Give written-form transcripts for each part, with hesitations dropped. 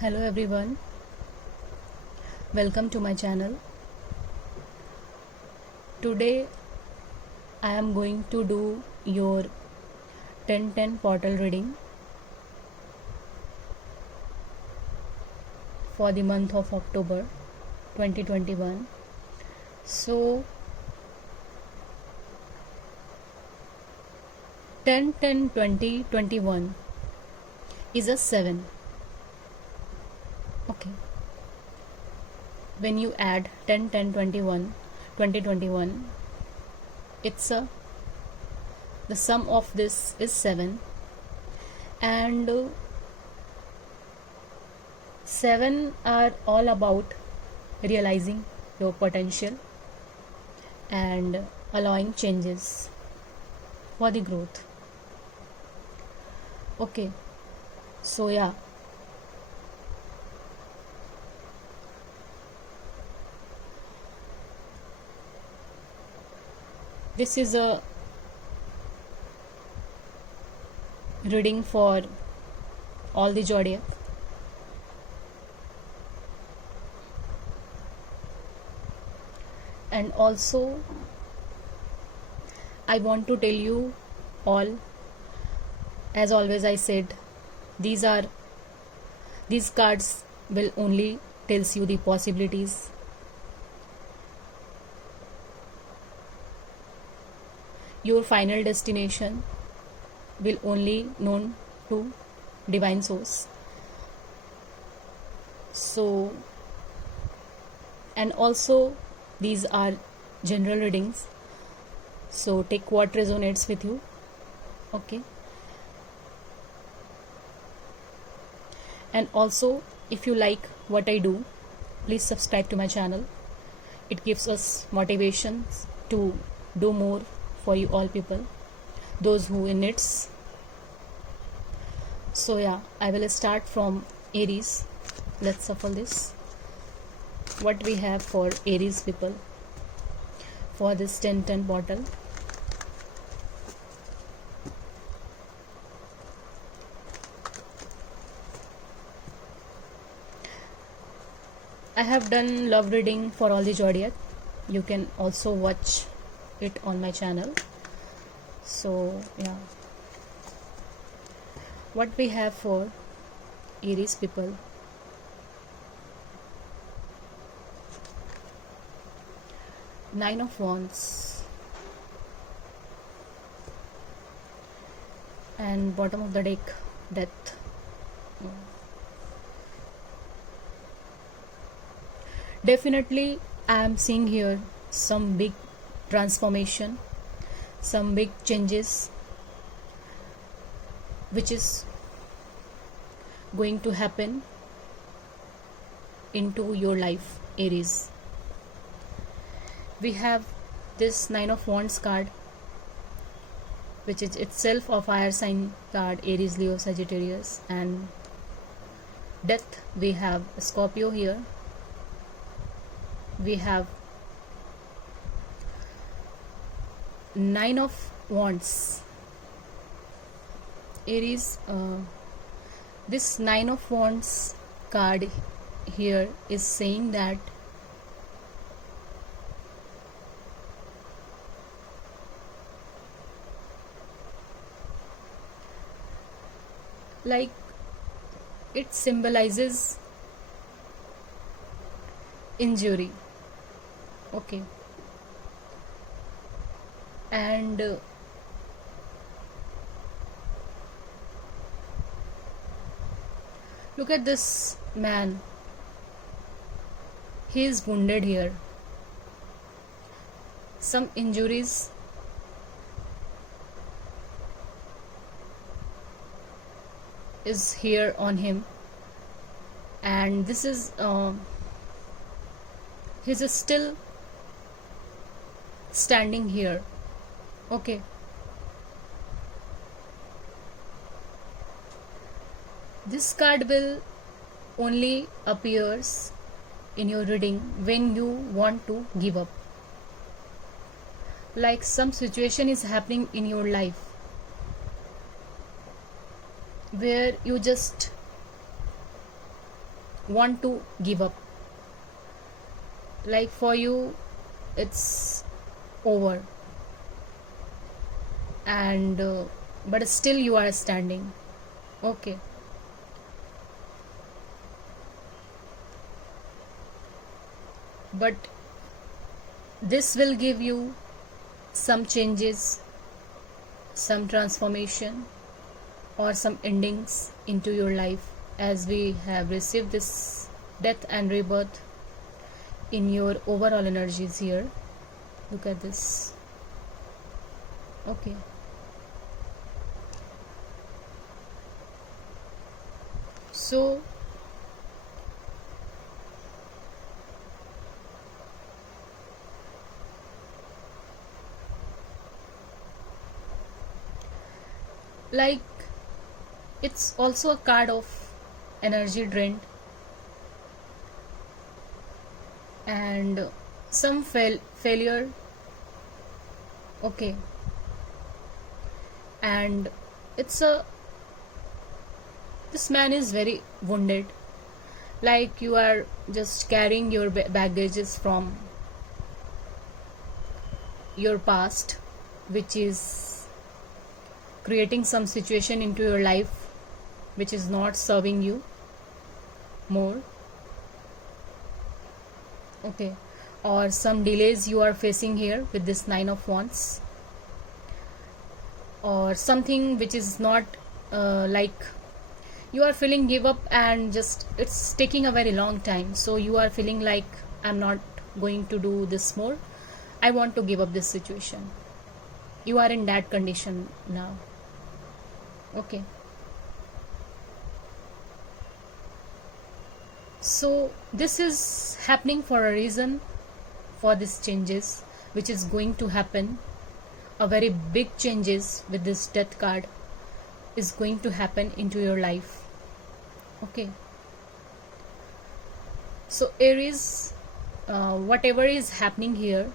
Hello everyone, welcome to my channel. Today I am going to do your 10-10 portal reading for the month of October 2021. So 10 10 20 21 is a 7. Okay, when you add 10 10 21 2021, it's a the sum of this is 7, and 7 are all about realizing your potential and allowing changes for the growth. Okay, so yeah, this is a reading for all the zodiac. And also I want to tell you all, as always I said, these cards will only tells you the possibilities. Your final destination will only known to divine source. So, and also these are general readings, so take what resonates with you. Okay, and also if you like what I do, please subscribe to my channel. It gives us motivations to do more for you all people, those who in needs. So yeah, I will start from Aries. Let's shuffle this. What we have for Aries people for this 10-10 bottle. I have done love reading for all the zodiac. You can also watch it on my channel. So yeah, what we have for Aries people. Nine of Wands, and bottom of the deck, Death. Definitely I am seeing here some big transformation, some big changes which is going to happen into your life, Aries. We have this Nine of Wands card, which is itself a fire sign card, Aries, Leo, Sagittarius, and Death. We have Scorpio here. We have Nine of Wands, Aries. This Nine of Wands card here is saying that like it symbolizes injury. Okay, and look at this man, he is wounded here. Some injuries is here on him, and this is he's still standing here. Okay, this card will only appears in your reading when you want to give up, like some situation is happening in your life where you just want to give up. Like for you, it's over, and but still you are standing. Okay. But this will give you some changes, some transformation, or some endings into your life, as we have received this death and rebirth in your overall energies here. Look at this. Okay. So like it's also a card of energy drained and some failure. Okay. And it's a this man is very wounded, like you are just carrying your baggages from your past, which is creating some situation into your life which is not serving you more. Okay. Or some delays you are facing here with this 9 of wands, or something which is not like you are feeling give up and just it's taking a very long time, so you are feeling like I'm not going to do this more, I want to give up this situation. You are in that condition now. Okay. So this is happening for a reason, for these changes which is going to happen. A very big changes with this death card is going to happen into your life. Okay. So Aries, whatever is happening here,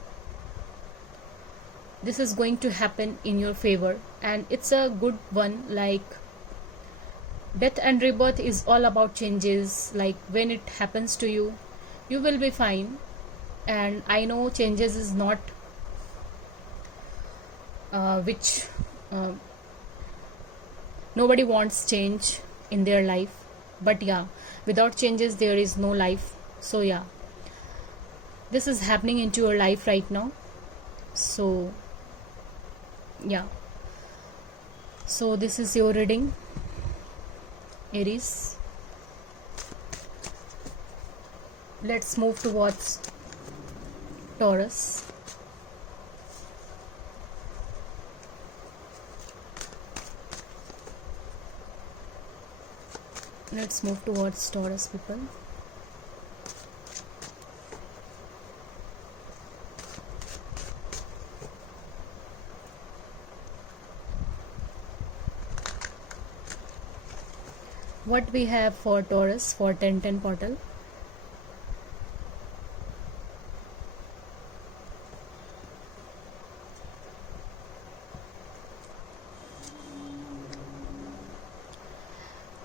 this is going to happen in your favor, and it's a good one. Like death and rebirth is all about changes. Like when it happens to you, you will be fine. And I know changes is not which nobody wants change in their life, but yeah, without changes there is no life. So yeah, this is happening into your life right now. So yeah, so this is your reading, Aries. Let's move towards Taurus. Let's move towards Taurus, people. What we have for Taurus for 10-10 portal?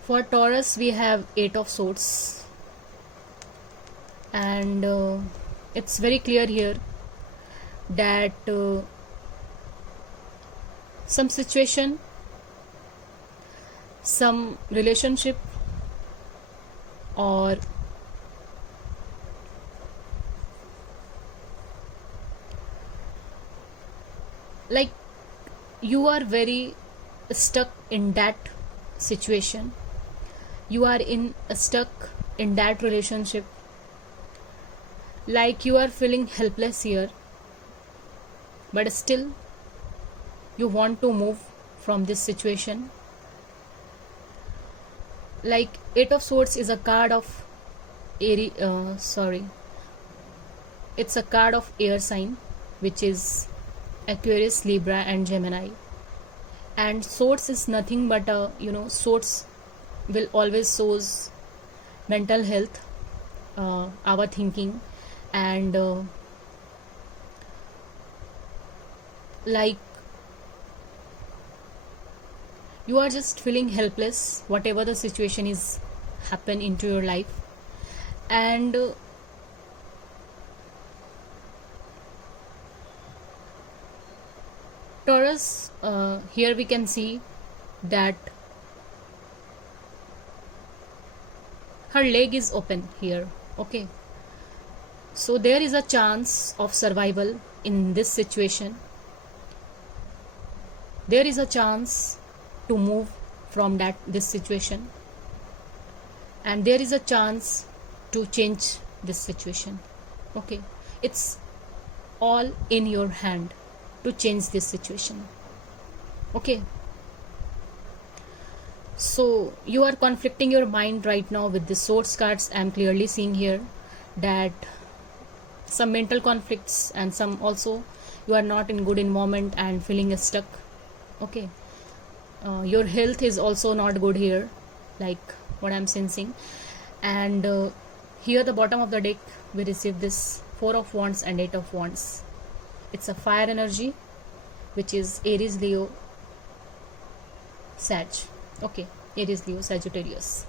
For Taurus we have 8 of swords, and it's very clear here that some situation, some relationship, or like you are very stuck in that situation, you are stuck in that relationship, like you are feeling helpless here, but still you want to move from this situation. Like 8 of swords is a card of it's a card of air sign, which is Aquarius, Libra and Gemini. And swords is nothing but swords will always shows mental health, our thinking, and like you are just feeling helpless whatever the situation is happen into your life, And Taurus, here we can see that her leg is open here. Okay, so there is a chance of survival in this situation. There is a chance to move from this situation, and there is a chance to change this situation. Okay, it's all in your hand to change this situation. Okay, so you are conflicting your mind right now with the swords cards. I'm clearly seeing here that some mental conflicts, and some also you are not in good environment and feeling stuck. Okay, your health is also not good here, like what I'm sensing. And here the bottom of the deck we receive this 4 of Wands and 8 of Wands. It's a fire energy, which is Aries, Leo, Sag. Okay, Aries, Leo, Sagittarius.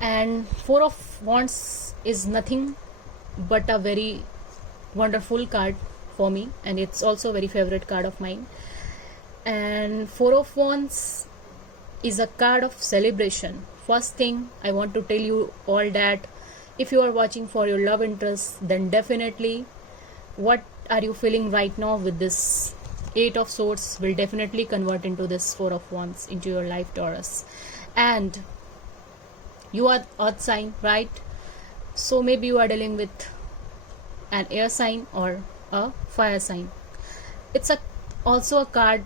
And 4 of Wands is nothing but a very wonderful card for me, and it's also a very favorite card of mine. And 4 of Wands is a card of celebration. First thing I want to tell you all that if you are watching for your love interest, then definitely what are you feeling right now with this 8 of Swords will definitely convert into this 4 of Wands into your life, Taurus. And you are earth sign, right? So maybe you are dealing with an air sign or a fire sign. It's also a card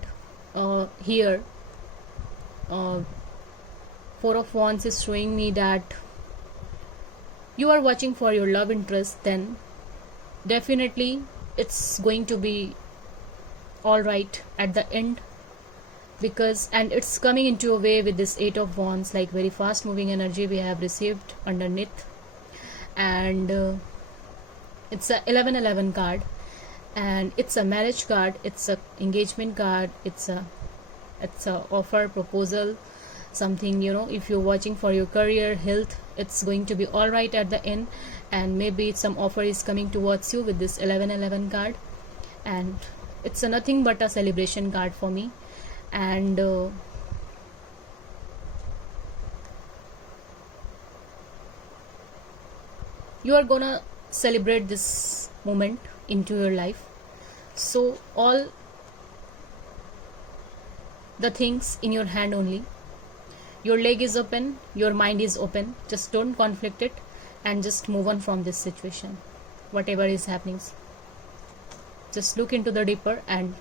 here. 4 of Wands is showing me that you are watching for your love interest, then definitely it's going to be all right at the end, because and it's coming into a way with this 8 of Wands, like very fast moving energy we have received underneath. And it's a 1111 card, and it's a marriage card, it's a engagement card, it's a offer, proposal, something, if you're watching for your career, health, it's going to be all right at the end. And maybe some offer is coming towards you with this 1111 card, and it's nothing but a celebration card for me. And you are gonna celebrate this moment into your life. So all the things in your hand only. Your leg is open, your mind is open. Just don't conflict it, and just move on from this situation. Whatever is happening, just look into the deeper and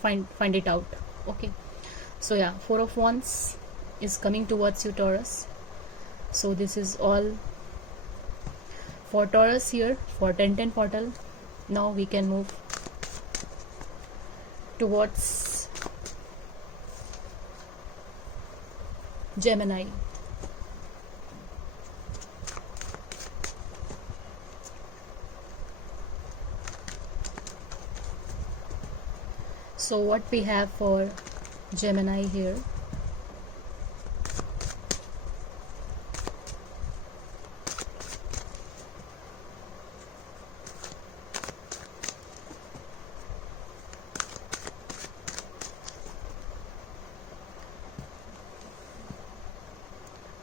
find it out. Okay, so yeah, 4 of Wands is coming towards you, Taurus. So this is all for Taurus here for 10-10 portal. Now we can move towards Gemini. So what we have for Gemini here?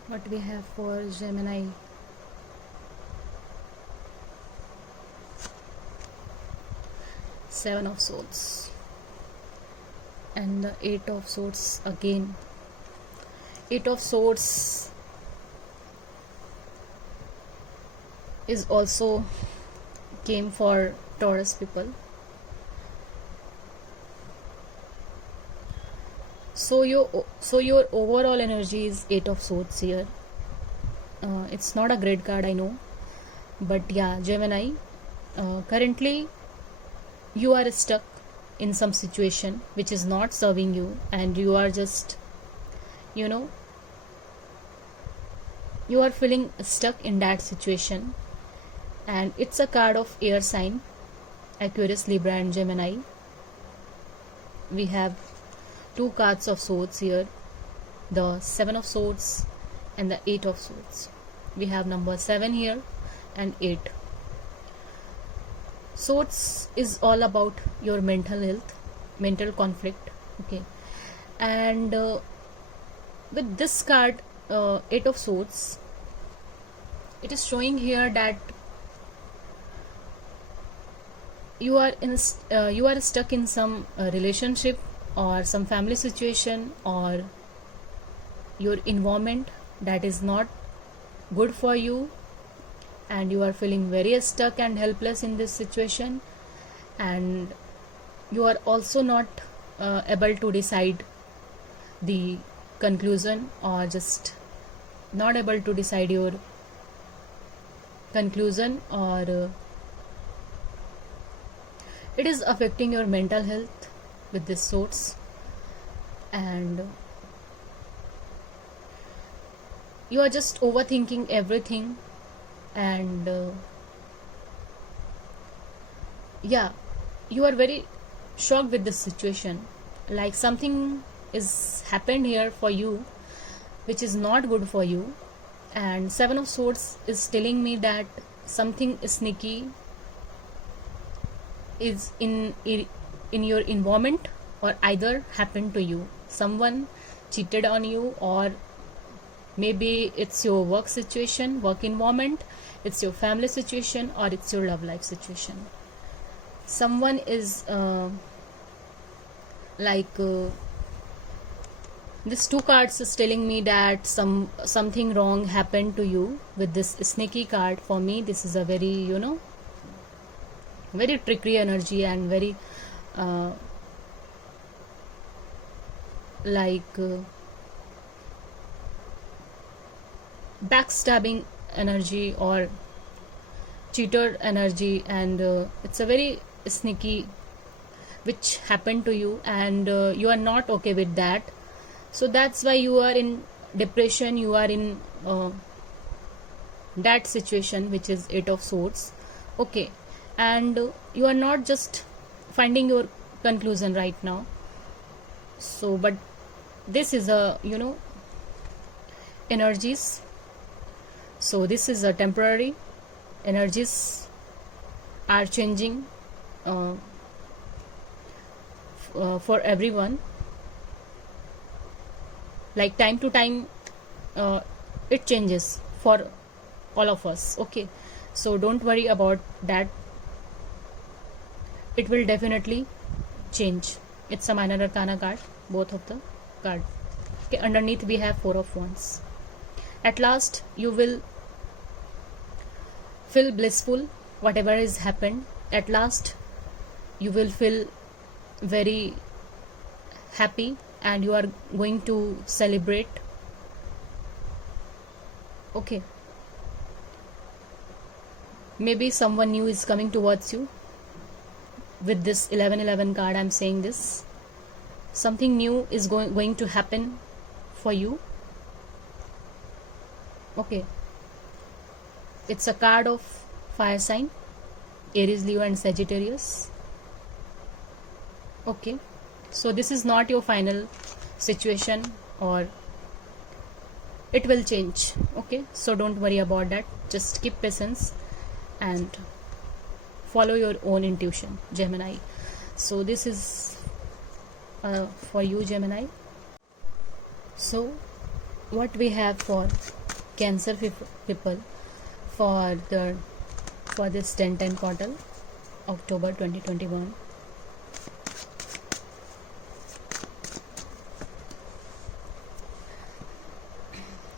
What we have for Gemini? Seven of Swords and the 8 of Swords again. 8 of Swords is also came for Taurus people. So your overall energy is 8 of Swords here. It's not a great card, I know, but yeah, Gemini, currently you are stuck in some situation which is not serving you, and you are just, you are feeling stuck in that situation. And it's a card of air sign, Aquarius, Libra and Gemini. We have 2 cards of Swords here, the 7 of Swords and the 8 of Swords. we have number 7 here and 8. Swords is all about your mental health, mental conflict. Okay, and with this card, 8 of Swords, it is showing here that you are you are stuck in some relationship or some family situation or your environment that is not good for you, and you are feeling very stuck and helpless in this situation, and you are also not able to decide the conclusion, or just not able to decide your conclusion, or it is affecting your mental health with this Swords, and you are just overthinking everything, and yeah, you are very shocked with this situation, like something is happened here for you which is not good for you. And 7 of Swords is telling me that something sneaky is in your environment, or either happened to you, someone cheated on you, or maybe it's your work situation, work environment, it's your family situation, or it's your love life situation. Someone is this 2 cards is telling me that something wrong happened to you with this sneaky card. For me, this is a very, very tricky energy, and very backstabbing energy or cheater energy, and it's a very sneaky which happened to you, and you are not okay with that. So that's why you are in depression, you are in that situation which is 8 of Swords. Okay, and you are not just finding your conclusion right now. So but this is a energies. So this is a temporary energies are changing for everyone, like time to time it changes for all of us. Okay, so don't worry about that, it will definitely change. It's a minor arcana card, both of the card. Okay, underneath we have 4 of Wands. At last you will feel blissful, whatever has happened. At last you will feel very happy, and you are going to celebrate. Okay, maybe someone new is coming towards you. With this 1111 card, I'm saying this, something new is going to happen for you. Okay, it's a card of fire sign, Aries, Leo and Sagittarius. Okay, so this is not your final situation, or it will change. Okay, so don't worry about that, just keep patience and follow your own intuition, Gemini. So this is for you, Gemini. So what we have for Cancer people for this 10/10 portal, October 2021.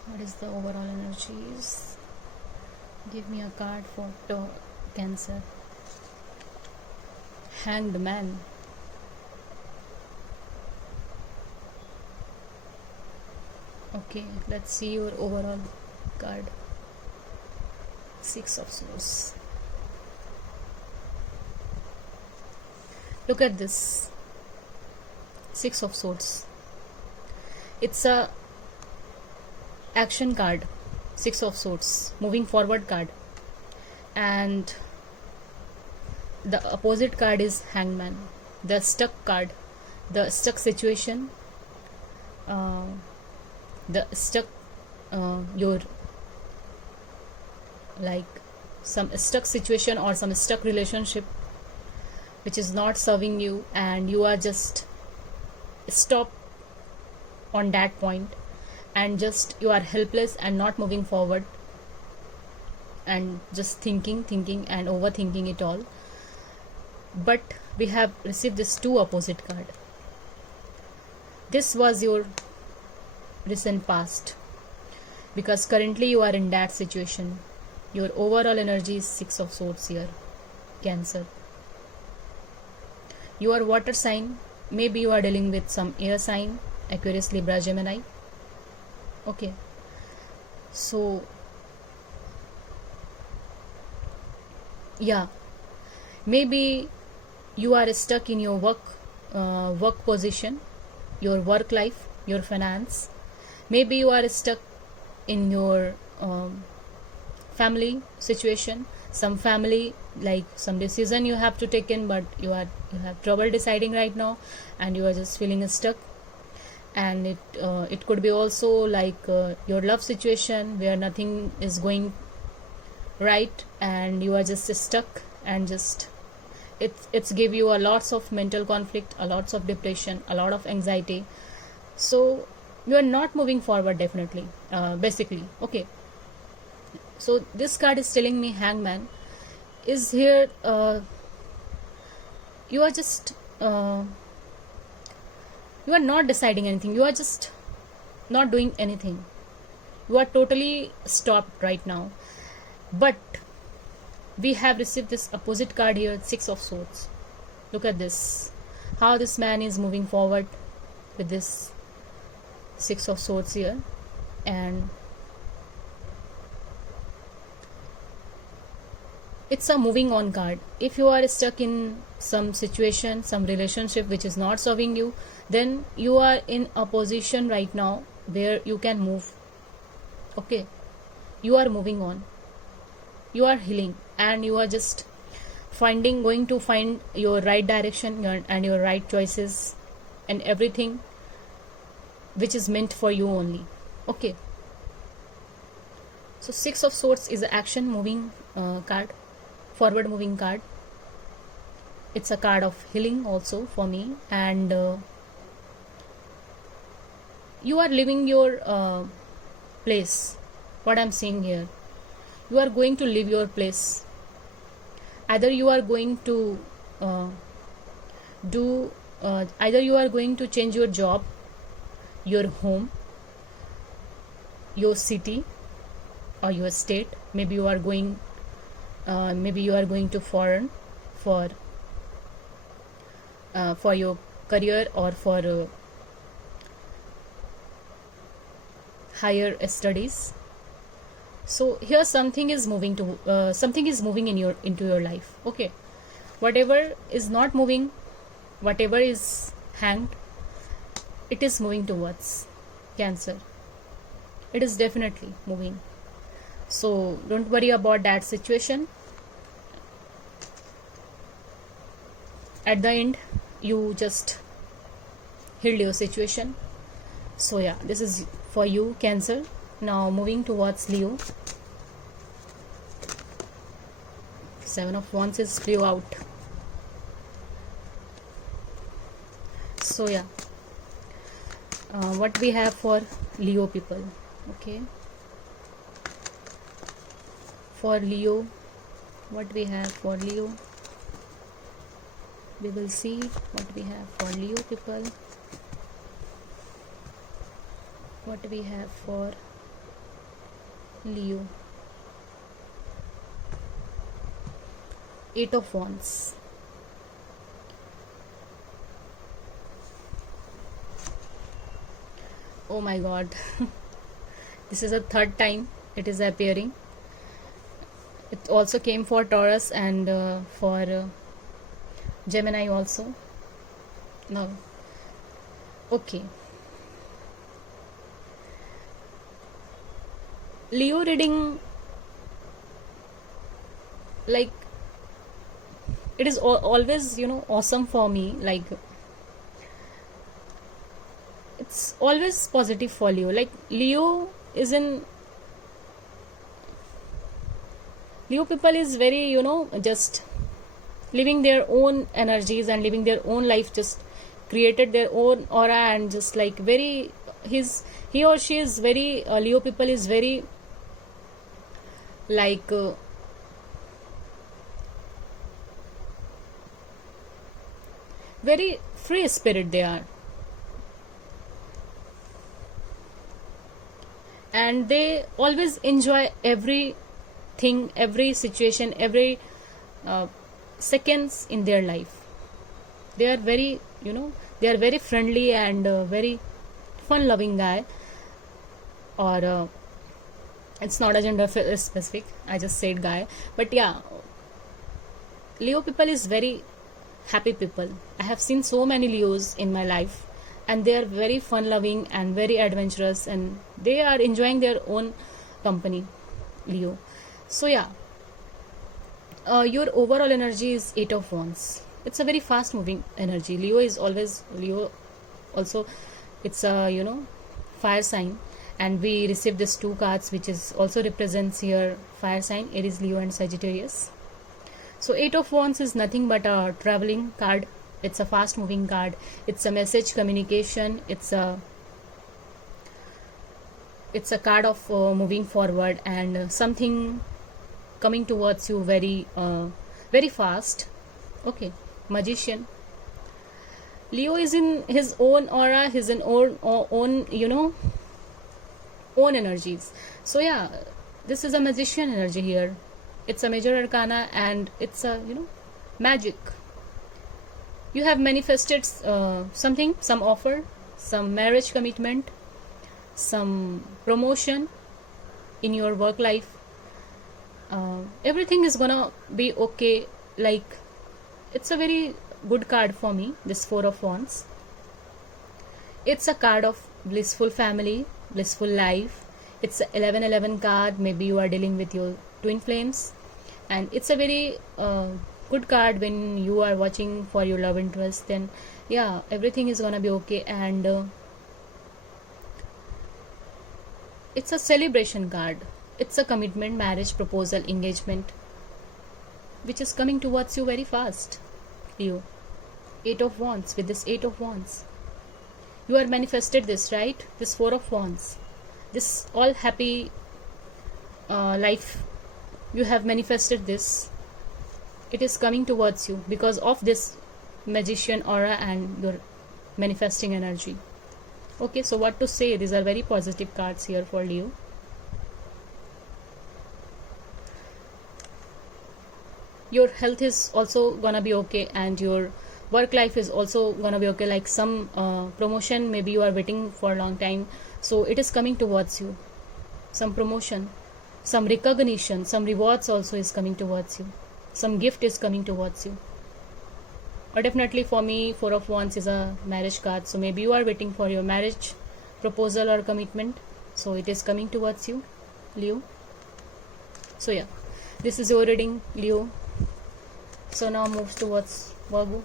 What is the overall energies? Give me a card for Cancer. Hanged Man. Okay, let's see your overall card. 6 of Swords. Look at this. 6 of Swords. It's a action card. 6 of Swords. Moving forward card. And the opposite card is Hangman. The stuck card. The stuck situation. The stuck your like some stuck situation or some stuck relationship which is not serving you, and you are just stop on that point, and just you are helpless and not moving forward, and just thinking and overthinking it all. But we have received this two opposite card. This was your recent past, because currently you are in that situation. Your overall energy is Six of Swords here, Cancer. You are water sign. Maybe you are dealing with some air sign, Aquarius, Libra, Gemini. Okay, so yeah, maybe you are stuck in your work position, your work life, your finance. Maybe you are stuck in your family situation, some family, like some decision you have to take in, but you have trouble deciding right now, and you are just feeling stuck. And it could be also like your love situation where nothing is going right, and you are just stuck, and just it's give you a lots of mental conflict, a lots of depression, a lot of anxiety. So you are not moving forward, definitely, basically. Okay, so this card is telling me Hangman is here. You are just you are not deciding anything, you are just not doing anything, you are totally stopped right now. But we have received this opposite card here, Six of Swords. Look at this, how this man is moving forward with this Six of Swords here. And it's a moving on card. If you are stuck in some situation, some relationship which is not serving you, then you are in a position right now where you can move. Okay, you are moving on, you are healing, and you are just going to find your right direction, and your right choices, and everything which is meant for you only. Okay, so Six of Swords is an action moving card, forward moving card. It's a card of healing also for me. And you are leaving your place. What I'm saying here, you are going to leave your place. Either you are going to either you are going to change your job, your home, your city, or your state. Maybe you are going to foreign for your career, or for higher studies. So here something is moving into your life. Okay, whatever is not moving, whatever is hanged, it is moving towards Cancer. It is definitely moving. So don't worry about that situation. At the end, you just healed your situation. So yeah, this is for you, Cancer. Now moving towards Leo. Seven of Wands is flew out. So yeah, what we have for Leo people. Okay, for Leo, what we have for Leo, we will see what we have for Leo people. What we have for Leo. Eight of Wands. Oh my god. This is the third time it is appearing. It also came for Taurus and for Gemini also. No. Okay. Leo reading, like, it is always, awesome for me. Like, it's always positive for Leo. Like, Leo is in Leo people is very, just living their own energies and living their own life, just created their own aura, and just like very, he or she is very, Leo people is very like, very free spirit they are, and they always enjoy everything, every situation, every uh, seconds in their life. They are very, they are very friendly and very fun loving guy, or it's not a gender specific, I just said guy, but yeah, Leo people is very happy people. I have seen so many Leos in my life, and they are very fun loving and very adventurous, and they are enjoying their own company, Leo. So yeah, your overall energy is 8 of Wands. It's a very fast moving energy. Leo is always, Leo also, it's a, fire sign, and we received this two cards which is also represents here fire sign, Aries, Leo and Sagittarius. So 8 of Wands is nothing but a traveling card. It's a fast moving card. It's a message communication. It's a card of moving forward, and something coming towards you very very fast. Okay, Magician. Leo is in his own aura, his own own energies. So yeah, this is a Magician energy here. It's a major arcana, and it's a, magic. You have manifested something, some offer, some marriage commitment, some promotion in your work life. Everything is gonna be okay. Like, it's a very good card for me, this 4 of Wands. It's a card of blissful family, blissful life. It's a 11-11 card. Maybe you are dealing with your twin flames, and it's a very good card when you are watching for your love interest. Then yeah, everything is gonna be okay, and it's a celebration card. It's a commitment, marriage, proposal, engagement, which is coming towards you very fast, Leo. 8 of Wands. With this 8 of Wands, you are manifested this, right? This 4 of Wands, this all happy life, you have manifested this. It is coming towards you because of this Magician aura and your manifesting energy. Okay, so what to say? These are very positive cards here for Leo. Your health is also gonna be okay, and your work life is also gonna be okay. Like some promotion, maybe you are waiting for a long time, so it is coming towards you. Some promotion, some recognition, some rewards also is coming towards you. Some gift is coming towards you. Or definitely for me, 4 of Wands is a marriage card, so maybe you are waiting for your marriage proposal or commitment, so it is coming towards you, Leo. So yeah, this is your reading, Leo. So now moves towards Virgo.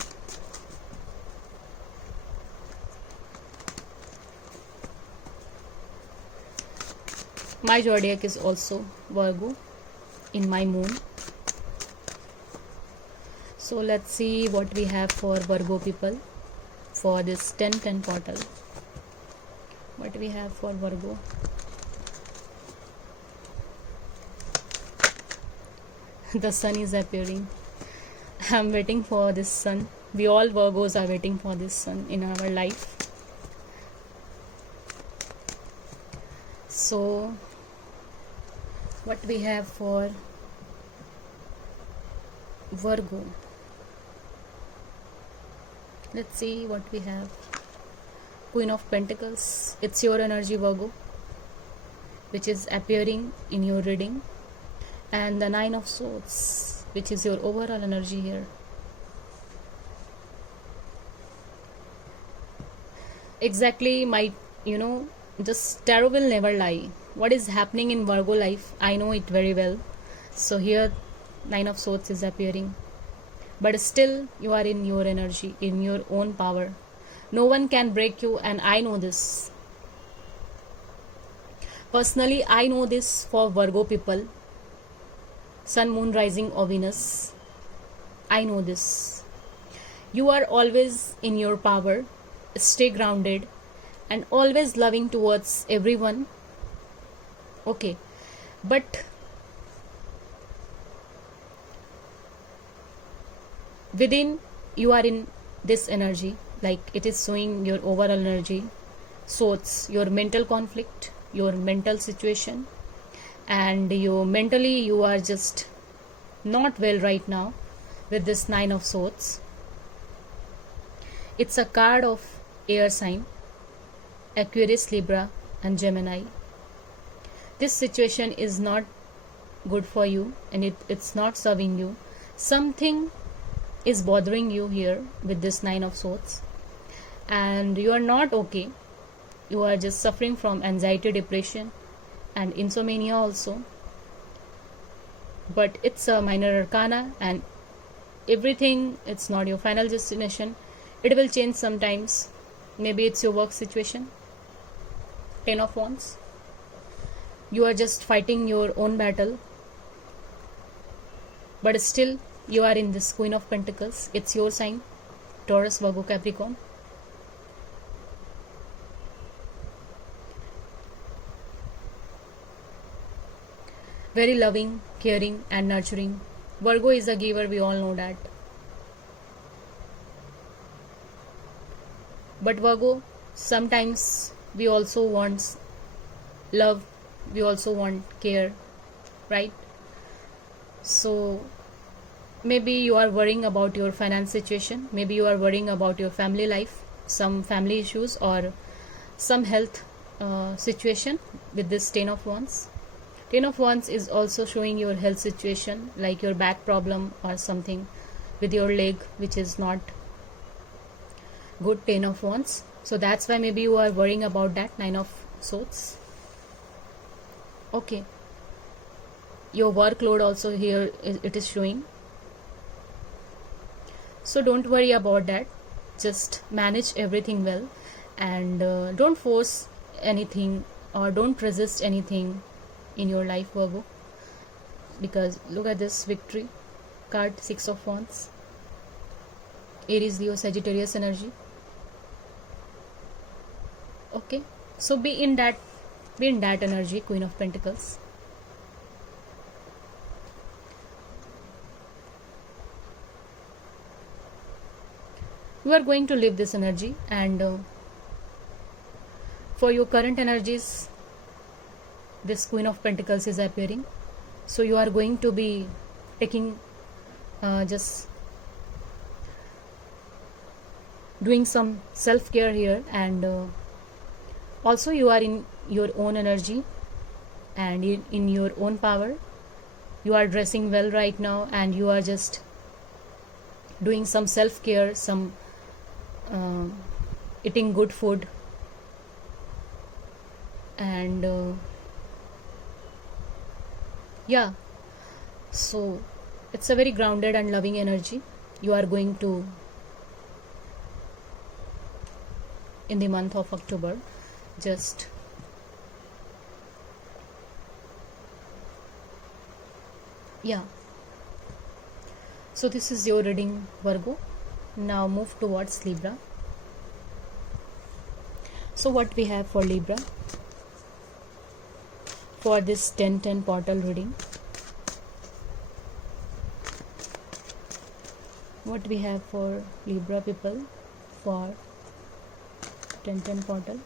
My zodiac is also Virgo in my moon. So let's see what we have for Virgo people for this 10-10 portal. What we have for Virgo. The sun is appearing. I'm waiting for this sun. We all Virgos are waiting for this sun in our life. So what we have for Virgo. Let's see what we have. Queen of Pentacles. It's your energy, Virgo, which is appearing in your reading. And the 9 of Swords, which is your overall energy here. Exactly, my, just tarot will never lie. What is happening in Virgo life, I know it very well. So here 9 of Swords is appearing, but still you are in your energy, in your own power. No one can break you, and I know this. Personally, I know this for Virgo people. Sun, Moon, Rising, or Venus. I know this. You are always in your power. Stay grounded and always loving towards everyone. Okay, but within you are in this energy, like it is showing your overall energy. So it's your mental conflict, your mental situation, and you are just not well right now with this Nine of Swords. It's a card of air sign, Aquarius, Libra, and Gemini. This situation is not good for you, and it's not serving you. Something is bothering you here with this Nine of Swords, and you are not okay. You are just suffering from anxiety, depression, and insomnia also. But it's a minor arcana, and everything, it's not your final destination. It will change sometimes. Maybe it's your work situation. Ten of Wands. You are just fighting your own battle, but still you are in this Queen of Pentacles. It's your sign, Taurus, Virgo, Capricorn. Very loving, caring, and nurturing. Virgo is a giver, we all know that. But Virgo, sometimes we also want love, we also want care, right? So maybe you are worrying about your finance situation, maybe you are worrying about your family life, some family issues, or some health situation with this Ten of Wands. Ten of Wands is also showing your health situation, like your back problem or something with your leg which is not good. Ten of Wands. So that's why maybe you are worrying about that. Nine of Swords. Okay. Your workload also here it is showing. So don't worry about that. Just manage everything well, and don't force anything or don't resist anything in your life, Virgo, because look at this victory card, Six of Wands, Aries, Leo, Sagittarius energy. Okay, so be in that energy, Queen of Pentacles. You are going to live this energy, and for your current energies, this Queen of Pentacles is appearing. So you are going to be taking just doing some self-care here, and also you are in your own energy and in your own power. You are dressing well right now, and you are just doing some self-care, some eating good food, and yeah, so it's a very grounded and loving energy. You are going to, in the month of October, just yeah. So this is your reading, Virgo. Now move towards Libra. So what we have for Libra for this 10-10 portal reading? What we have for Libra people for 10-10 portal?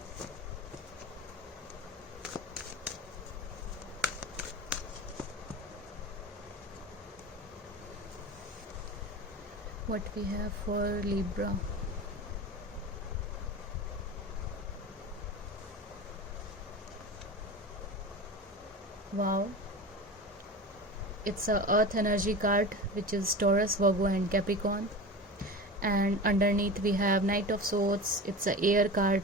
What we have for Libra? Wow, it's a earth energy card, which is Taurus, Virgo, and Capricorn. And underneath we have Knight of Swords. It's a air card.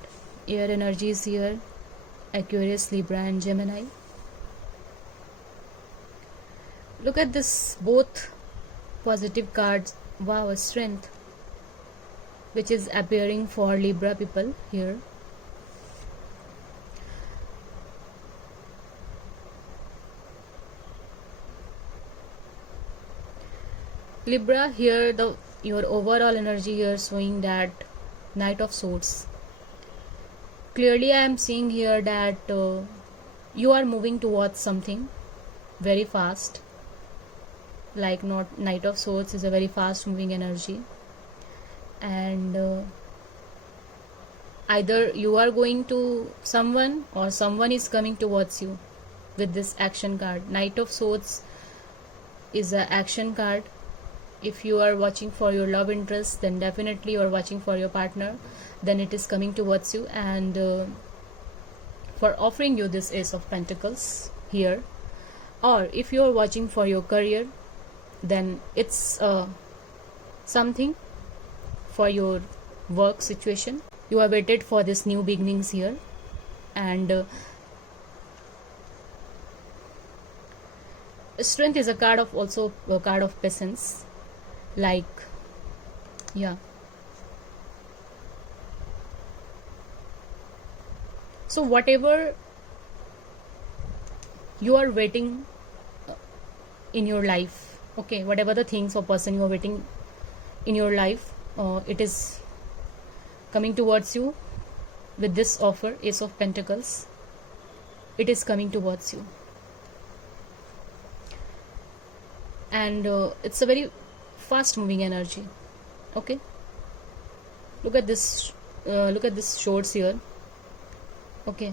Air energy is here, Aquarius, Libra, and Gemini. Look at this, both positive cards. Wow, a strength which is appearing for Libra people here. Libra, here the your overall energy here showing that Knight of Swords. Clearly I am seeing here that you are moving towards something very fast. Like not Knight of Swords is a very fast moving energy, and either you are going to someone or someone is coming towards you with this action card. Knight of Swords is an action card. If you are watching for your love interest, then definitely you are watching for your partner, then it is coming towards you, and for offering you this Ace of Pentacles here. Or if you are watching for your career, then it's something for your work situation. You are waited for this new beginnings here, and Strength is a card of, also a card of patience. Like, yeah, so whatever you are waiting in your life, okay, whatever the things or person you are waiting in your life, it is coming towards you with this offer, Ace of Pentacles. It is coming towards you, and it's a very fast moving energy. Okay, look at this shorts here. Okay,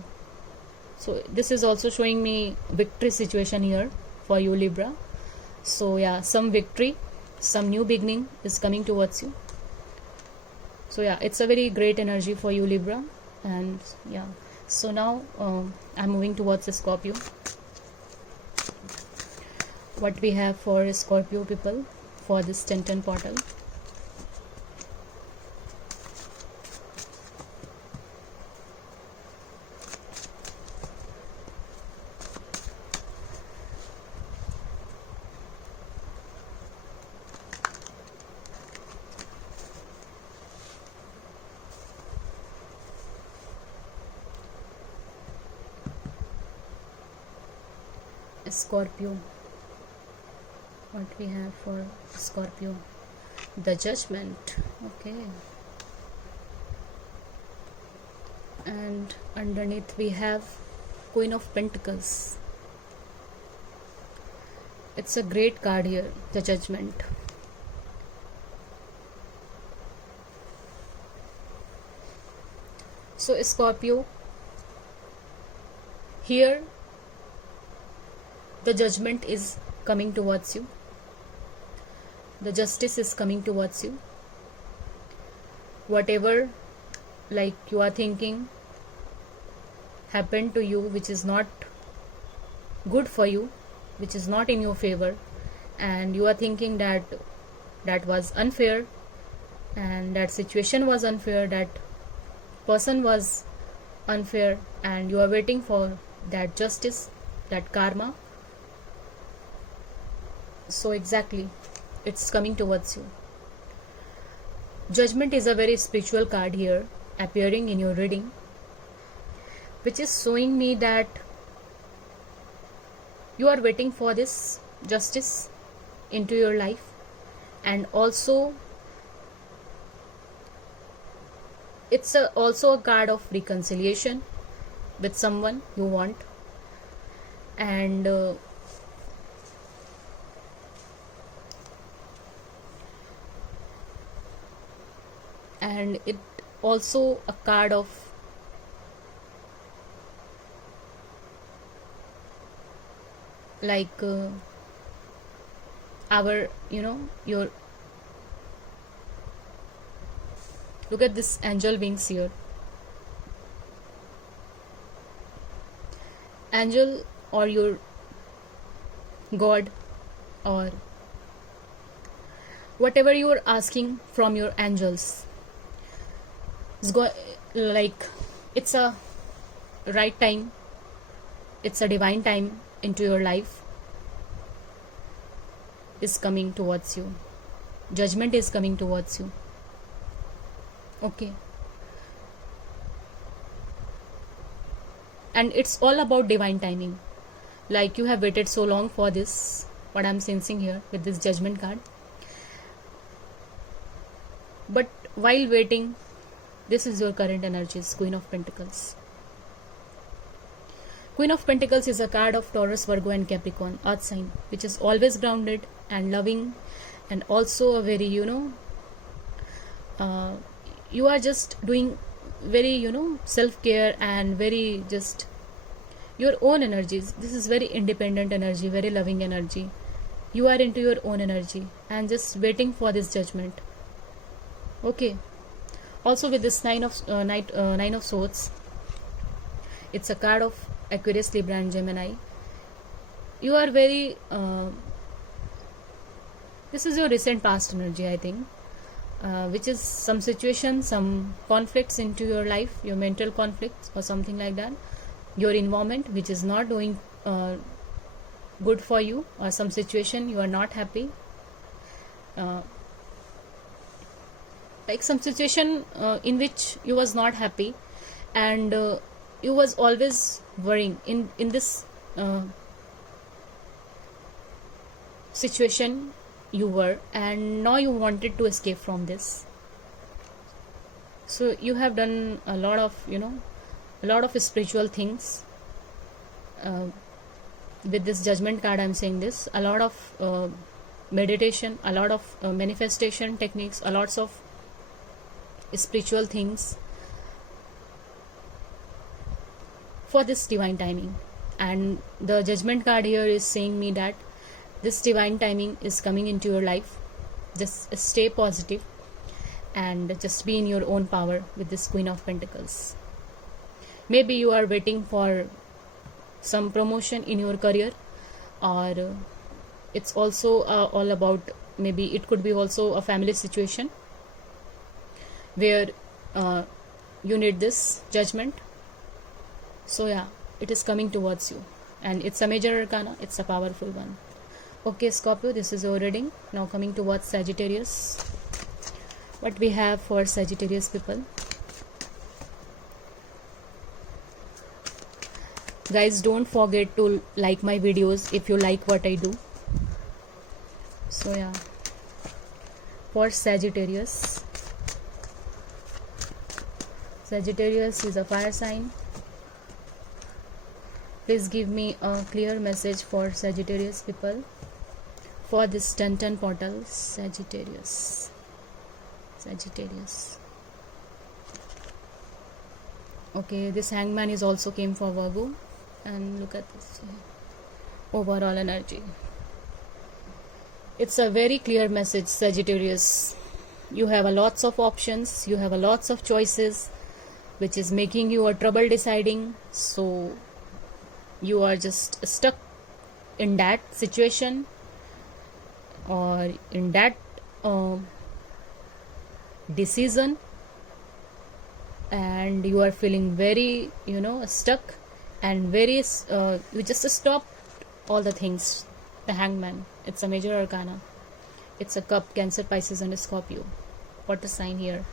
so this is also showing me victory situation here for you, Libra. So yeah, some victory, some new beginning is coming towards you. So yeah, it's a very great energy for you, Libra. And yeah, so now I'm moving towards the Scorpio. What we have for Scorpio people for this 10-10 portal. Scorpio, what we have for Scorpio, the Judgment. Okay, and underneath we have Queen of Pentacles. It's a great card here, the Judgment. So Scorpio, here the judgment is coming towards you, the justice is coming towards you. Whatever like you are thinking happened to you which is not good for you, which is not in your favor, and you are thinking that that was unfair, and that situation was unfair, that person was unfair, and you are waiting for that justice, that karma. So exactly, it's coming towards you. Judgment is a very spiritual card here appearing in your reading, which is showing me that you are waiting for this justice into your life, and also it's also a card of reconciliation with someone you want, and it also a card of like our your look at this angel wings here. Angel or your God or whatever you are asking from your angels, like it's a right time, it's a divine time into your life is coming towards you. Judgment is coming towards you. Okay, and it's all about divine timing. Like you have waited so long for this, what I'm sensing here with this Judgment card, But while waiting, this is your current energies, Queen of Pentacles. Queen of Pentacles is a card of Taurus, Virgo and Capricorn, earth sign, which is always grounded and loving, and also a very, you are just doing very, self-care and very just your own energies. This is very independent energy, very loving energy. You are into your own energy and just waiting for this judgment. Okay. Also with this nine of swords, it's a card of Aquarius, Libra and Gemini. You are very this is your recent past energy, I think, which is some situation, some conflicts into your life, your mental conflicts or something like that, your environment which is not doing good for you, or some situation you are not happy, like some situation in which you was not happy, and you was always worrying in this situation you were, and now you wanted to escape from this. So you have done a lot of spiritual things. With this judgment card I'm saying this, a lot of meditation, a lot of manifestation techniques, a lots of spiritual things for this divine timing. And the judgment card here is saying me that this divine timing is coming into your life. Just stay positive and just be in your own power with this Queen of Pentacles. Maybe you are waiting for some promotion in your career, or it's also all about, maybe it could be also a family situation where you need this judgment. So yeah, it is coming towards you, and it's a major arcana, it's a powerful one. Okay, Scorpio, this is your reading. Now coming towards Sagittarius. What we have for Sagittarius people. Guys, don't forget to like my videos if you like what I do. So yeah, for Sagittarius. Sagittarius is a fire sign. Please give me a clear message for Sagittarius people for this 10-10 portal. Sagittarius. Okay, this Hangman is also came for Virgo, and look at this overall energy. It's a very clear message, Sagittarius. You have a lots of options, you have a lots of choices, which is making you a trouble deciding. So you are just stuck in that situation, or in that decision, and you are feeling very stuck and very you just stop all the things. The Hangman, it's a major arcana, it's a cup, Cancer, Pisces and Scorpio. What a sign here.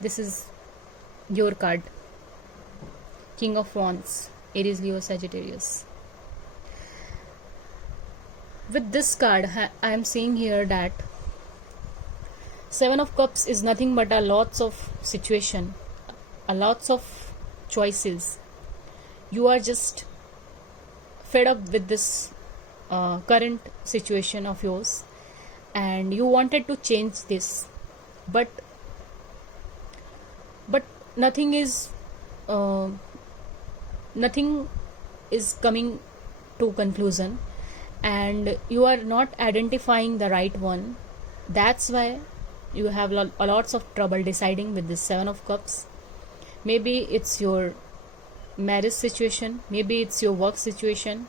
This is your card, King of Wands, Aries, Leo, Sagittarius. With this card, I am seeing here that Seven of Cups is nothing but a lots of situation, a lots of choices. You are just fed up with this current situation of yours, and you wanted to change this, but nothing is coming to conclusion, and you are not identifying the right one. That's why you have lots of trouble deciding with this Seven of Cups. Maybe it's your marriage situation, maybe it's your work situation,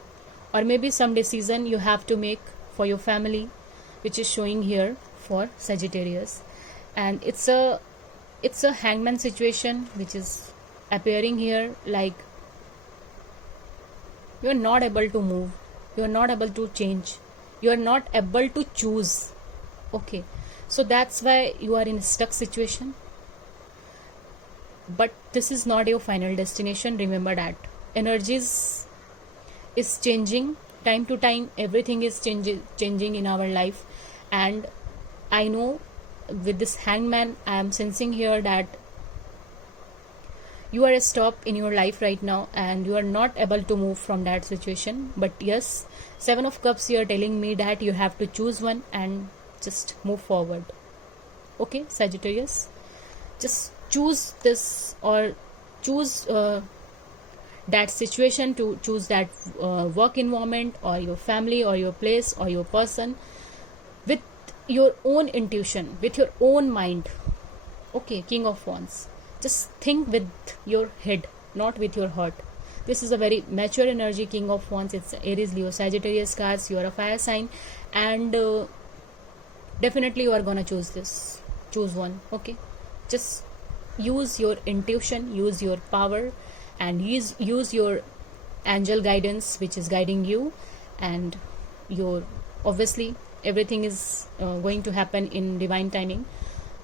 or maybe some decision you have to make for your family, which is showing here for Sagittarius. And it's a Hangman situation which is appearing here, like you are not able to move, you are not able to change, you are not able to choose. Okay, so that's why you are in a stuck situation. But this is not your final destination. Remember that energies is changing time to time. Everything is changing in our life, and I know with this hangman, I am sensing here that you are a stop in your life right now and you are not able to move from that situation. But yes, Seven of Cups, you are telling me that you have to choose one and just move forward. Okay, Sagittarius, just choose this, or choose that situation, to choose that work environment or your family or your place or your person with your own intuition, with your own mind. Okay, King of Wands, just think with your head, not with your heart. This is a very mature energy, King of Wands. It's Aries, Leo, Sagittarius cards. You are a fire sign, and definitely you are gonna choose this. Choose one. Okay, just use your intuition, use your power, and use your angel guidance, which is guiding you, and your, obviously everything is going to happen in divine timing.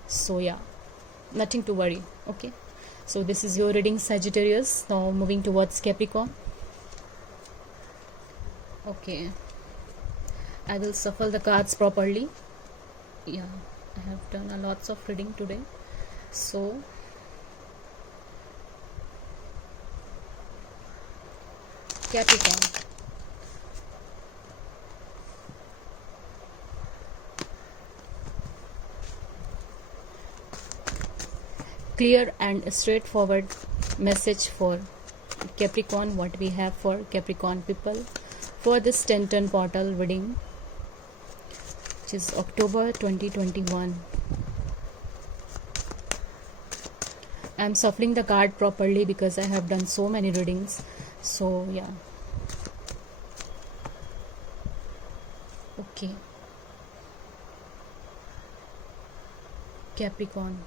So yeah, nothing to worry. Okay, so this is your reading, Sagittarius. Now moving towards Capricorn. Okay, I will shuffle the cards properly. Yeah, I have done a lots of reading today. So Capricorn, clear and straightforward message for Capricorn. What we have for Capricorn people for this 10-turn portal reading, which is October 2021. I'm shuffling the card properly because I have done so many readings. So yeah. Okay. Capricorn.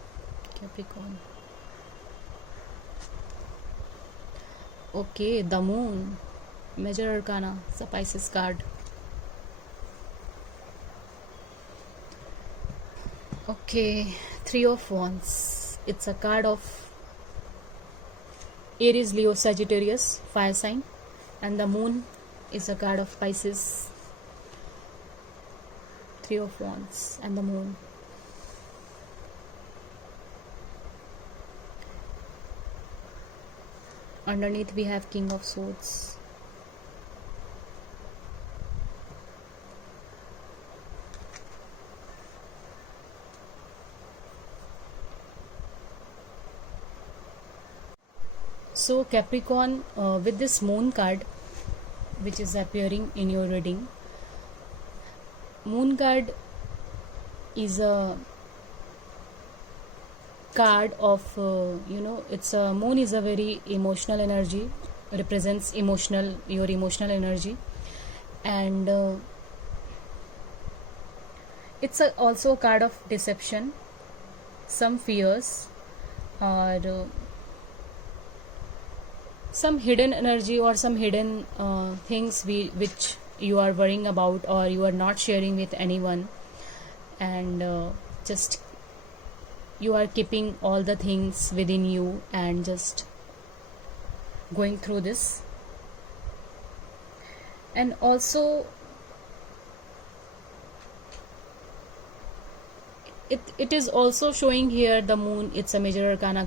Okay, the Moon, Major Arcana, it's a Pisces card. Okay, Three of Wands, it's a card of Aries, Leo, Sagittarius, fire sign, and the Moon is a card of Pisces. Three of Wands and the Moon. Underneath we have King of Swords. So Capricorn, with this Moon card which is appearing in your reading, Moon card is a card of it's a Moon is a very emotional energy, represents your emotional energy, and it's also a card of deception, some fears, or some hidden energy, or some hidden things which you are worrying about or you are not sharing with anyone, and just you are keeping all the things within you and just going through this. And also it is also showing here the Moon, it's a Major Arcana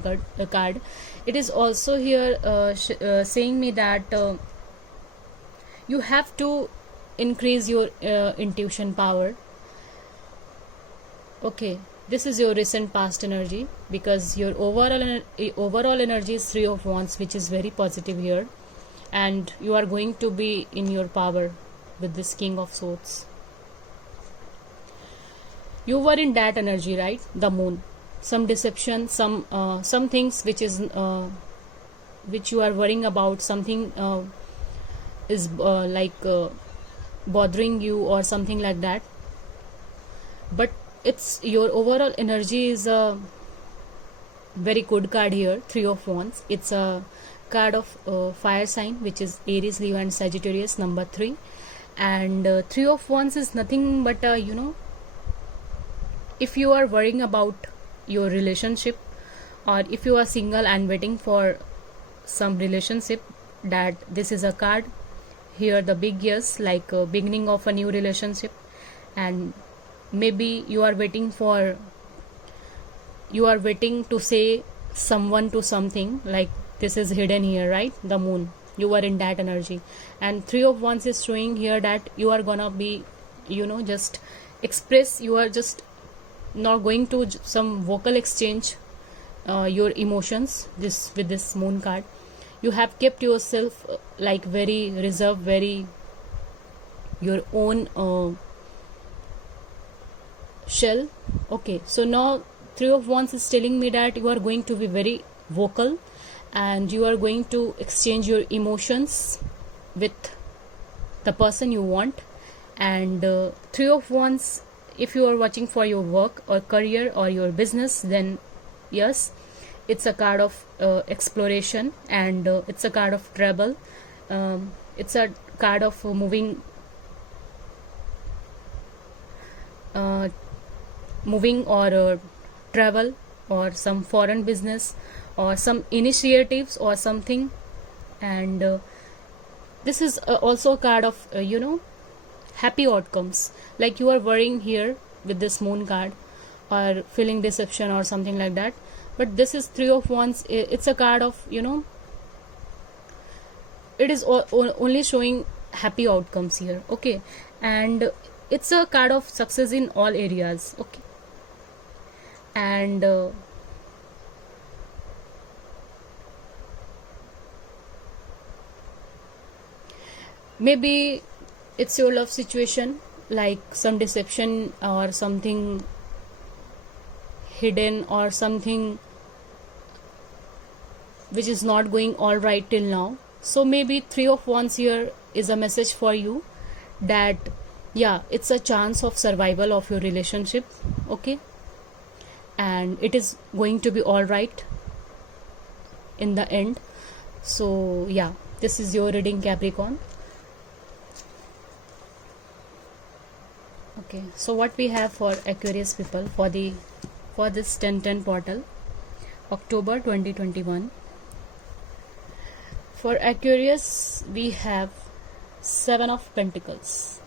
card. It is also here saying me that you have to increase your intuition power. Okay, this is your recent past energy, because your overall energy is Three of Wands, which is very positive here, and you are going to be in your power with this King of Swords. You were in that energy, right? The Moon, some deception, some things which is which you are worrying about, something is bothering you or something like that. But it's your overall energy is a very good card here, Three of Wands. It's a card of fire sign, which is Aries, Leo and Sagittarius, number 3. And Three of Wands is nothing but if you are worrying about your relationship, or if you are single and waiting for some relationship, that this is a card here, the big yes, like beginning of a new relationship. And maybe you are waiting for you are waiting to say someone to something, like this is hidden here, right? The moon, you are in that energy. And Three of Wands is showing here that you are gonna be, just express, you are just not going to some vocal exchange your emotions this with this moon card. You have kept yourself like very reserved, very your own shell. Okay, so now Three of Wands is telling me that you are going to be very vocal and you are going to exchange your emotions with the person you want. And Three of Wands, if you are watching for your work or career or your business, then yes, it's a card of exploration, and it's a card of travel. It's a card of moving or travel or some foreign business or some initiatives or something. And this is also a card of happy outcomes, like you are worrying here with this moon card or feeling deception or something like that. But this is Three of Wands, it's a card of it is only showing happy outcomes here. Okay, and it's a card of success in all areas. Okay, and maybe it's your love situation, like some deception or something hidden or something which is not going all right till now. So maybe Three of Wands here is a message for you that yeah, it's a chance of survival of your relationship. Okay, and it is going to be all right in the end. So yeah, this is your reading, Capricorn. Okay, so what we have for Aquarius people for this 10/10 portal, October 2021. For Aquarius, we have Seven of Pentacles.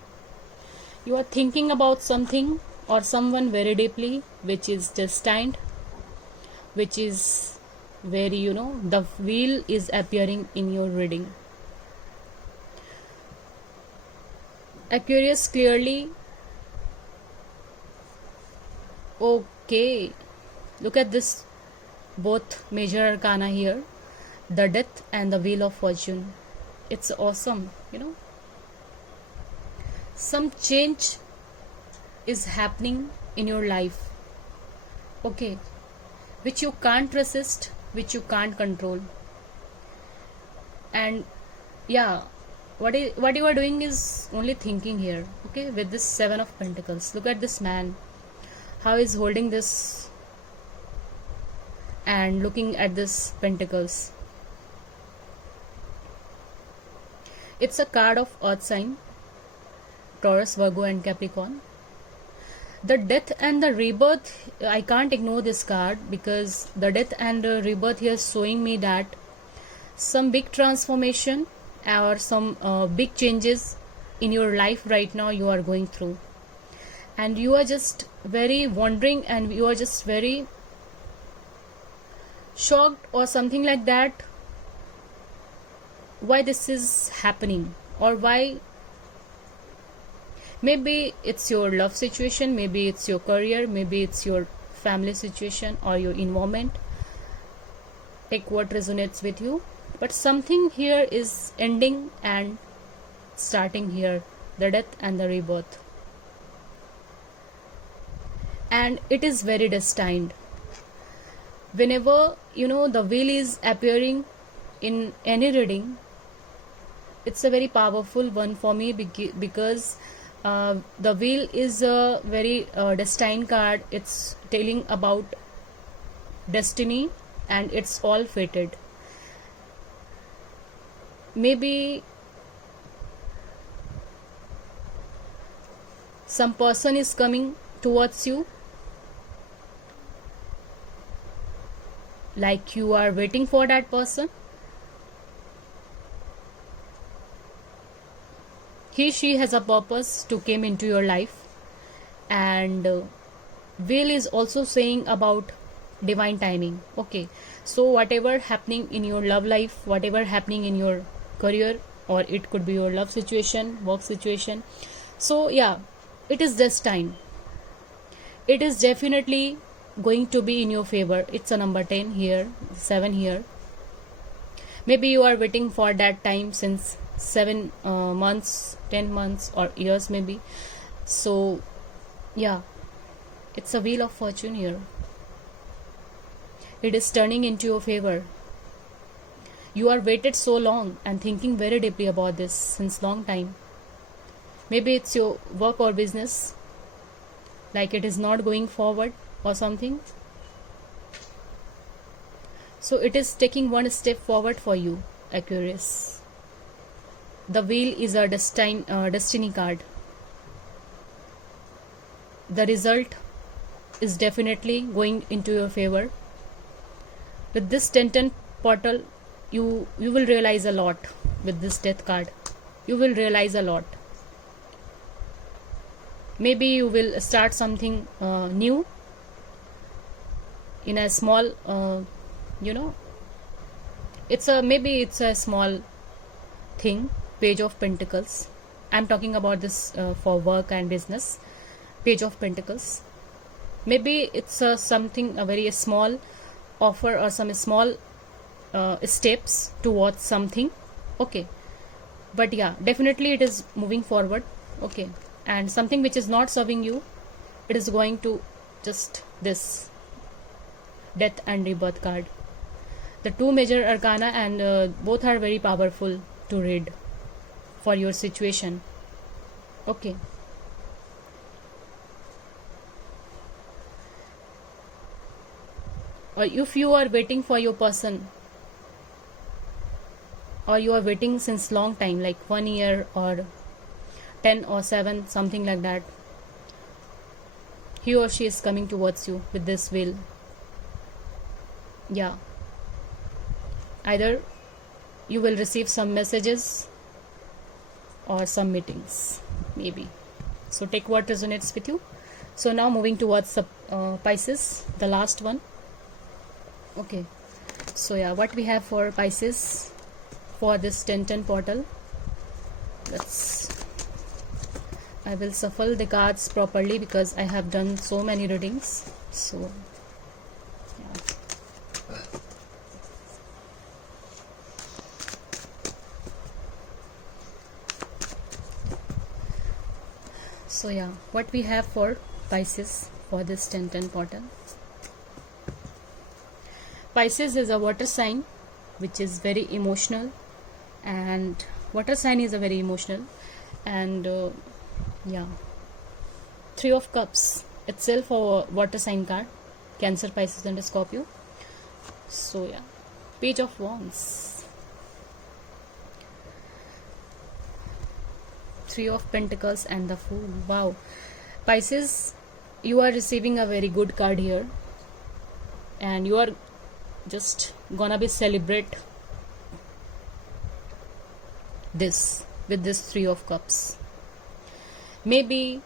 You are thinking about something or someone very deeply, which is destined, which is very, the wheel is appearing in your reading. Aquarius, clearly, okay, look at this, both major arcana here, the Death and the Wheel of Fortune. It's awesome, some change is happening in your life, okay, which you can't resist, which you can't control. And yeah, what you are doing is only thinking here. Okay, with this Seven of Pentacles, look at this man, how he's holding this and looking at this pentacles. It's a card of earth sign, Taurus, Virgo and Capricorn. The Death and the Rebirth, I can't ignore this card, because the Death and the Rebirth here is showing me that some big transformation or some big changes in your life right now you are going through, and you are just very wondering and you are just very shocked or something like that, why this is happening, or why. Maybe it's your love situation, maybe it's your career, maybe it's your family situation or your environment. Take what resonates with you, but something here is ending and starting here, the Death and the Rebirth, and it is very destined. Whenever the wheel is appearing in any reading, it's a very powerful one for me, because the wheel is a very destined card. It's telling about destiny and it's all fated. Maybe some person is coming towards you, like you are waiting for that person. She has a purpose to come into your life, and wheel is also saying about divine timing. Okay, so whatever happening in your love life, whatever happening in your career, or it could be your love situation, work situation, so yeah, it is this time, it is definitely going to be in your favor. It's a number 10 here, 7 here. Maybe you are waiting for that time since 7 months, 10 months, or years maybe. So yeah, it's a wheel of fortune here. It is turning into your favor. You are waited so long and thinking very deeply about this since long time. Maybe it's your work or business, like it is not going forward or something. So it is taking one step forward for you, Aquarius. The wheel is a destiny card. The result is definitely going into your favor. With this 10 portal, you will realize a lot. With this death card, you will realize a lot. Maybe you will start something new in a small, maybe it's a small thing. Page of Pentacles. I'm talking about this for work and business. Page of Pentacles. Maybe it's something, a very small offer or some small steps towards something. Okay, but yeah, definitely it is moving forward. Okay, and something which is not serving you, it is going to just this death and rebirth card. The two major arcana, and both are very powerful to read for your situation. Okay, or if you are waiting for your person, or you are waiting since long time, like 1 year or 10 or 7, something like that, he or she is coming towards you with this wheel. Yeah, either you will receive some messages or some meetings maybe. So take what resonates with you. So now moving towards the Pisces, the last one. Okay, so yeah, what we have for Pisces for this 10 portal. I will shuffle the cards properly because I have done so many readings. So yeah. So yeah, what we have for Pisces for this 10 portal. Pisces is a water sign which is very emotional, and water sign is a very emotional, and yeah, 3 of Cups itself a water sign card, Cancer, Pisces and Scorpio. So yeah, Page of Wands, 3 of Pentacles and the Fool. Wow, Pisces, you are receiving a very good card here, and you are just gonna be celebrate this with this 3 of Cups. Maybe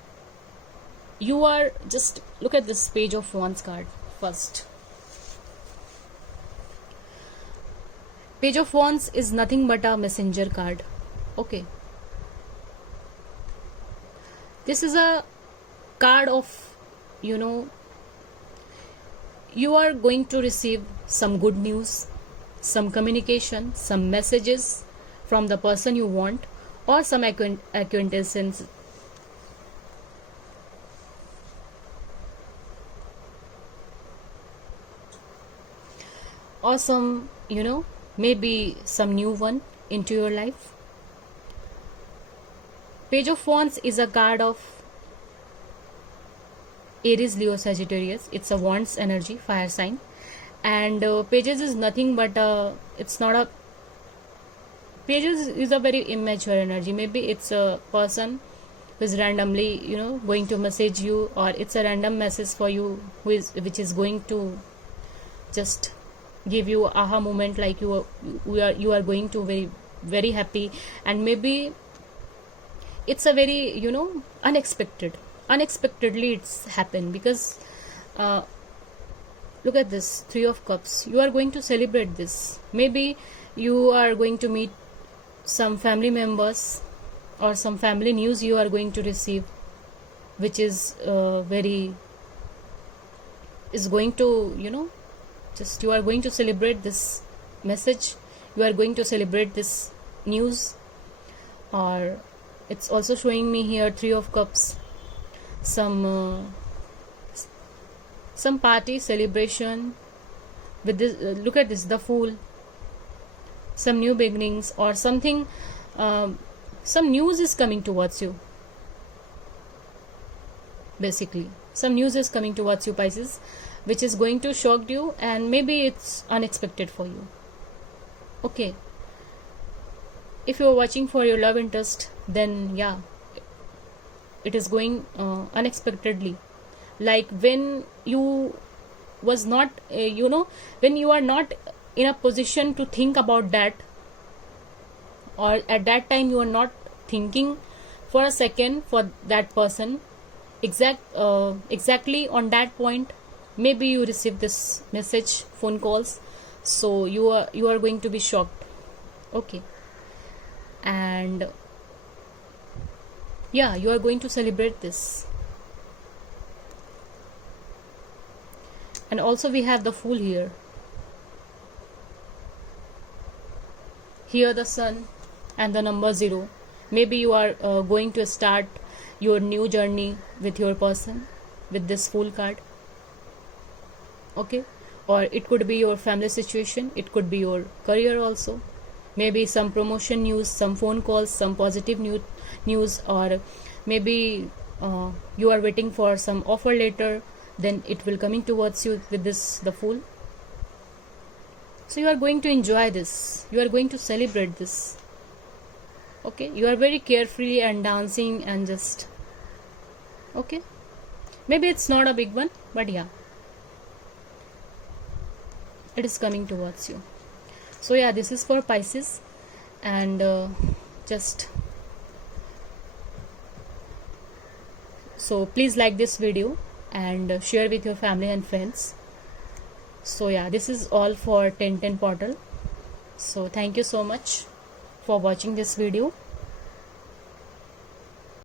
you are just look at this Page of Wands card first. Page of Wands is nothing but a messenger card. Okay, this is a card of, you are going to receive some good news, some communication, some messages from the person you want, or some acquaintances, or some, maybe some new one into your life. Page of Wands is a card of Aries, Leo, Sagittarius. It's a Wands energy, fire sign. And Pages is nothing but it's not a Pages is a very immature energy. Maybe it's a person who is randomly, going to message you, or it's a random message for you which is going to just give you aha moment, like you are going to very very happy, and maybe it's a very unexpectedly it's happened, because Look at this, Three of Cups. You are going to celebrate this. Maybe you are going to meet some family members, or some family news you are going to receive, which is going to, just you are going to celebrate this message. You are going to celebrate this news. Or it's also showing me here Three of Cups, some party celebration with this. Look at this, the Fool. Some new beginnings or something. Some news is coming towards you. Basically, some news is coming towards you, Pisces, which is going to shock you, and maybe it's unexpected for you. Okay. If you are watching for your love interest, then yeah, it is going unexpectedly. Like when you was not, when you are not in a position to think about that, or at that time you are not thinking for a second for that person, exactly on that point, maybe you receive this message, phone calls, so you are going to be shocked. Okay. And yeah, you are going to celebrate this. And also we have the Fool here. Here the Sun and the number 0. Maybe you are going to start your new journey with your person with this Fool card. Okay. Or it could be your family situation, it could be your career also. Maybe some promotion news, some phone calls, some positive news, or maybe you are waiting for some offer letter, then it will coming towards you with this, the Fool. So you are going to enjoy this, you are going to celebrate this. Okay, you are very carefree and dancing and just, okay, maybe it's not a big one, but yeah, it is coming towards you. So yeah, this is for Pisces. And just so please like this video and share with your family and friends. So yeah, this is all for 1010 portal. So thank you so much for watching this video.